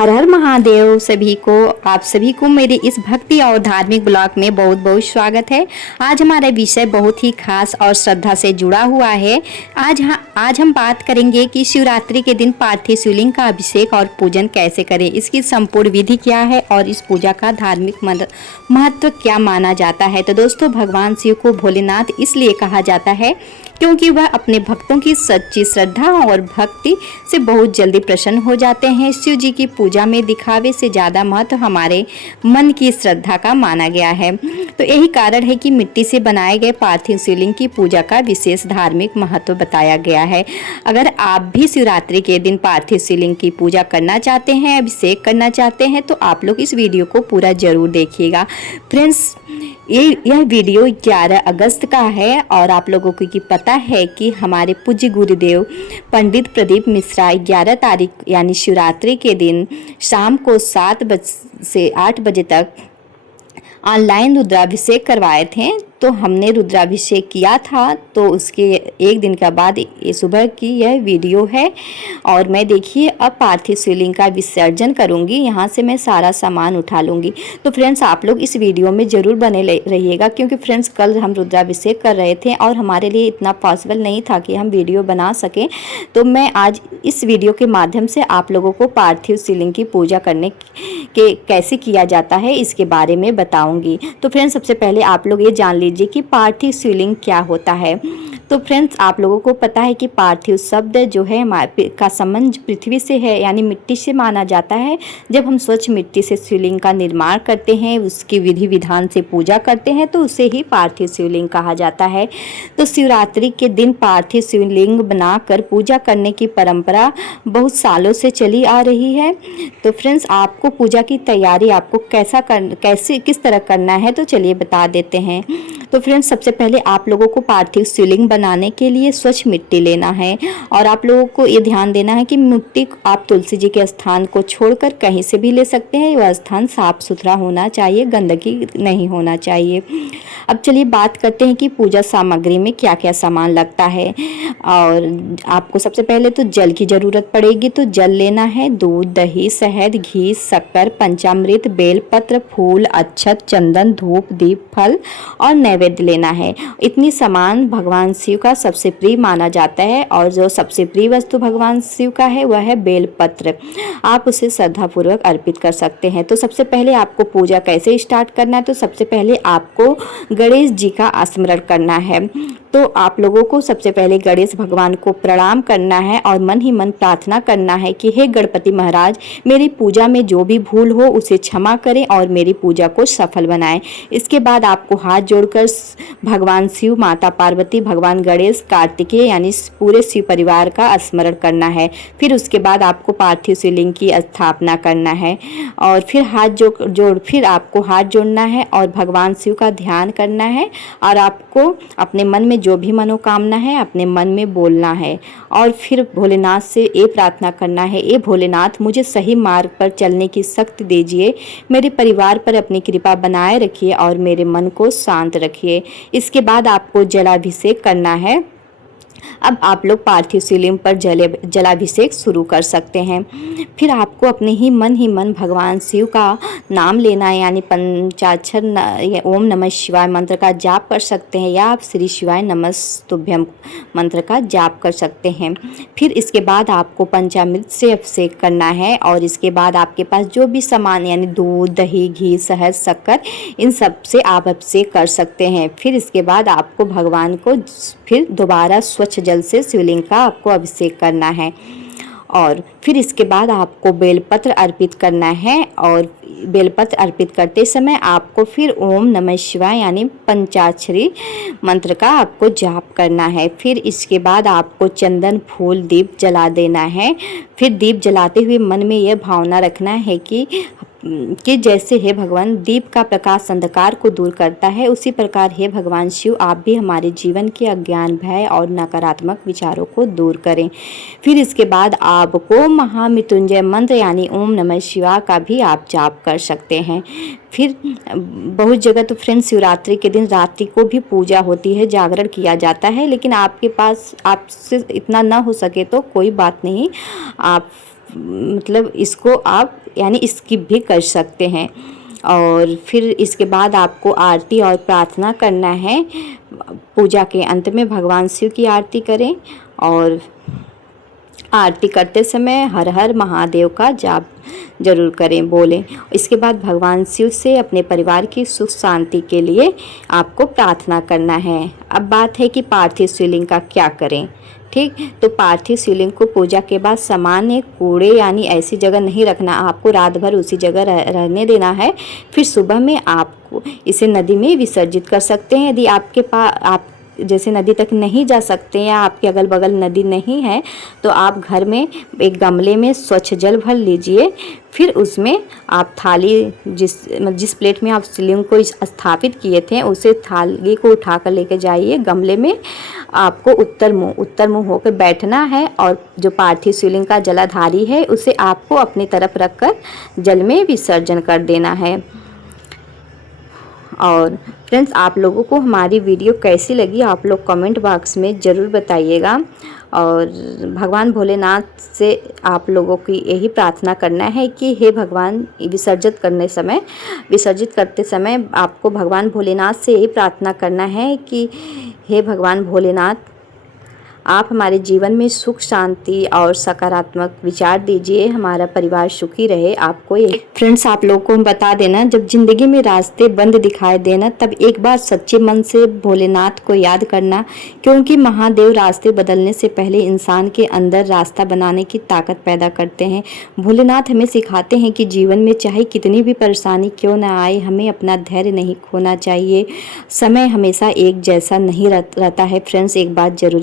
हर हर महादेव। आप सभी को मेरे इस भक्ति और धार्मिक ब्लॉग में बहुत बहुत स्वागत है। आज हमारा विषय बहुत ही खास और श्रद्धा से जुड़ा हुआ है। आज हम बात करेंगे कि शिवरात्रि के दिन पार्थिव शिवलिंग का अभिषेक और पूजन कैसे करें, इसकी संपूर्ण विधि क्या है और इस पूजा का धार्मिक महत्व क्या माना जाता है। तो दोस्तों, भगवान शिव को भोलेनाथ इसलिए कहा जाता है क्योंकि वह अपने भक्तों की सच्ची श्रद्धा और भक्ति से बहुत जल्दी प्रसन्न हो जाते हैं। शिव जी की पूजा में दिखावे से ज़्यादा महत्व हमारे मन की श्रद्धा का माना गया है। तो यही कारण है कि मिट्टी से बनाए गए पार्थिव शिवलिंग की पूजा का विशेष धार्मिक महत्व बताया गया है। अगर आप भी शिवरात्रि के दिन पार्थिव शिवलिंग की पूजा करना चाहते हैं, अभिषेक करना चाहते हैं, तो आप लोग इस वीडियो को पूरा जरूर देखिएगा। फ्रेंड्स, यह वीडियो 11 अगस्त का है और आप लोगों को पता है कि हमारे पूज्य गुरुदेव पंडित प्रदीप मिश्रा 11 तारीख यानी शिवरात्रि के दिन शाम को 7 बजे से 8 बजे तक ऑनलाइन रुद्राभिषेक करवाए थे। तो हमने रुद्राभिषेक किया था, तो उसके एक दिन के बाद ये सुबह की यह वीडियो है। और मैं देखिए अब पार्थिव शिवलिंग का विसर्जन करूंगी, यहाँ से मैं सारा सामान उठा लूँगी। तो फ्रेंड्स, आप लोग इस वीडियो में ज़रूर बने रहिएगा, क्योंकि फ्रेंड्स कल हम रुद्राभिषेक कर रहे थे और हमारे लिए इतना पॉसिबल नहीं था कि हम वीडियो बना सकें। तो मैं आज इस वीडियो के माध्यम से आप लोगों को पार्थिव शिवलिंग की पूजा करने के कैसे किया जाता है इसके बारे में बताऊँगी। तो फ्रेंड्स, सबसे पहले आप लोग ये जान लीजिए कि पार्थिव शिवलिंग क्या होता है। तो फ्रेंड्स, आप लोगों को पता है कि पार्थिव शब्द जो है का संबंध पृथ्वी से है, यानी मिट्टी से माना जाता है। जब हम स्वच्छ मिट्टी से शिवलिंग का निर्माण करते हैं, उसकी विधि विधान से पूजा करते हैं, तो उसे ही पार्थिव शिवलिंग कहा जाता है। तो शिवरात्रि के दिन पार्थिव शिवलिंग बनाकर पूजा करने की परंपरा बहुत सालों से चली आ रही है। तो फ्रेंड्स, आपको पूजा की तैयारी आपको किस तरह करना है, तो चलिए बता देते हैं। तो फ्रेंड्स, सबसे पहले आप लोगों को पार्थिव शिवलिंग बनाने के लिए स्वच्छ मिट्टी लेना है और आप लोगों को ये ध्यान देना है कि मिट्टी आप तुलसी जी के स्थान को छोड़कर कहीं से भी ले सकते हैं। वह स्थान साफ सुथरा होना चाहिए, गंदगी नहीं होना चाहिए। अब चलिए बात करते हैं कि पूजा सामग्री में क्या क्या सामान लगता है। और आपको सबसे पहले तो जल की ज़रूरत पड़ेगी। तो जल लेना है, दूध, दही, शहद, घी, शक्कर, पंचामृत, बेलपत्र, फूल, अक्षत, चंदन, धूप, दीप, फल और नैवेद्य लेना है। इतनी सामान भगवान शिव का सबसे प्रिय माना जाता है और जो सबसे प्रिय वस्तु भगवान शिव का है वह है बेलपत्र। आप उसे श्रद्धापूर्वक अर्पित कर सकते हैं। तो सबसे पहले आपको पूजा कैसे स्टार्ट करना है, तो सबसे पहले आपको गणेश जी का स्मरण करना है। तो आप लोगों को सबसे पहले गणेश भगवान को प्रणाम करना है और मन ही मन प्रार्थना करना है कि हे गणपति महाराज, मेरी पूजा में जो भी भूल हो उसे क्षमा करें और मेरी पूजा को सफल बनाएं। इसके बाद आपको हाथ जोड़कर भगवान शिव, माता पार्वती, भगवान गणेश, कार्तिकेय यानी पूरे शिव परिवार का स्मरण करना है। फिर उसके बाद आपको पार्थिव शिवलिंग की स्थापना करना है और फिर आपको हाथ जोड़ना है और भगवान शिव का ध्यान करना है और आपको अपने मन में जो भी मनोकामना है अपने मन में बोलना है और फिर भोलेनाथ से ये प्रार्थना करना है, ए भोलेनाथ, मुझे सही मार्ग पर चलने की शक्ति दीजिए, मेरे परिवार पर अपनी कृपा बनाए रखिए और मेरे मन को शांत रखिए। इसके बाद आपको जलाभिषेक करना है। अब आप लोग पार्थिव शिवलिंग पर जलाभिषेक शुरू कर सकते हैं। फिर आपको अपने ही मन भगवान शिव का नाम लेना है, यानी पंचाक्षर ओम नमः शिवाय मंत्र का जाप कर सकते हैं या आप श्री शिवाय नमस्तुभ्यम मंत्र का जाप कर सकते हैं। फिर इसके बाद आपको पंचामृत से अभिषेक करना है और इसके बाद आपके पास जो भी सामान यानी दूध, दही, घी, शहद, शक्कर, इन सब से आप अभिषेक कर सकते हैं। फिर इसके बाद आपको भगवान को फिर दोबारा स्वच्छ जल से शिवलिंग का आपको अभिषेक करना है और फिर इसके बाद आपको बेलपत्र अर्पित करना है और बेलपत्र अर्पित करते समय आपको फिर ओम नमः शिवाय यानी पंचाक्षरी मंत्र का आपको जाप करना है। फिर इसके बाद आपको चंदन, फूल, दीप जला देना है। फिर दीप जलाते हुए मन में यह भावना रखना है कि जैसे हे भगवान दीप का प्रकाश अंधकार को दूर करता है, उसी प्रकार हे भगवान शिव आप भी हमारे जीवन के अज्ञान, भय और नकारात्मक विचारों को दूर करें। फिर इसके बाद आपको महामृत्युंजय मंत्र यानी ओम नमः शिवाय का भी आप जाप कर सकते हैं। फिर बहुत जगह तो फ्रेंड्स शिवरात्रि के दिन रात्रि को भी पूजा होती है, जागरण किया जाता है, लेकिन आपके पास आपसे इतना ना हो सके तो कोई बात नहीं, आप मतलब इसको आप यानी स्किप भी कर सकते हैं। और फिर इसके बाद आपको आरती और प्रार्थना करना है। पूजा के अंत में भगवान शिव की आरती करें और आरती करते समय हर हर महादेव का जाप जरूर करें, बोलें। इसके बाद भगवान शिव से अपने परिवार की सुख शांति के लिए आपको प्रार्थना करना है। अब बात है कि पार्थिव शिवलिंग का क्या करें। ठीक, तो पार्थिव शिवलिंग को पूजा के बाद सामान्य कूड़े यानी ऐसी जगह नहीं रखना, आपको रात भर उसी जगह रहने देना है। फिर सुबह में आपको इसे नदी में विसर्जित कर सकते हैं। यदि आपके पास आप जैसे नदी तक नहीं जा सकते या आपके अगल बगल नदी नहीं है तो आप घर में एक गमले में स्वच्छ जल भर लीजिए। फिर उसमें आप थाली जिस प्लेट में आप शिवलिंग को स्थापित किए थे उसे थाली को उठाकर लेके जाइए। गमले में आपको उत्तर मुंह होकर बैठना है और जो पार्थिव शिवलिंग का जलाधारी है उसे आपको अपनी तरफ रखकर जल में विसर्जन कर देना है। और फ्रेंड्स, आप लोगों को हमारी वीडियो कैसी लगी आप लोग कमेंट बॉक्स में ज़रूर बताइएगा। और भगवान भोलेनाथ से आप लोगों की यही प्रार्थना करना है कि हे भगवान, विसर्जित करते समय आपको भगवान भोलेनाथ से यही प्रार्थना करना है कि हे भगवान भोलेनाथ, आप हमारे जीवन में सुख शांति और सकारात्मक विचार दीजिए, हमारा परिवार सुखी रहे। आपको ये फ्रेंड्स, आप लोगों को बता देना, जब जिंदगी में रास्ते बंद दिखाई देना तब एक बार सच्चे मन से भोलेनाथ को याद करना, क्योंकि महादेव रास्ते बदलने से पहले इंसान के अंदर रास्ता बनाने की ताकत पैदा करते हैं। भोलेनाथ हमें सिखाते हैं कि जीवन में चाहे कितनी भी परेशानी क्यों न आए, हमें अपना धैर्य नहीं खोना चाहिए। समय हमेशा एक जैसा नहीं रहता है। फ्रेंड्स, एक बात जरूरी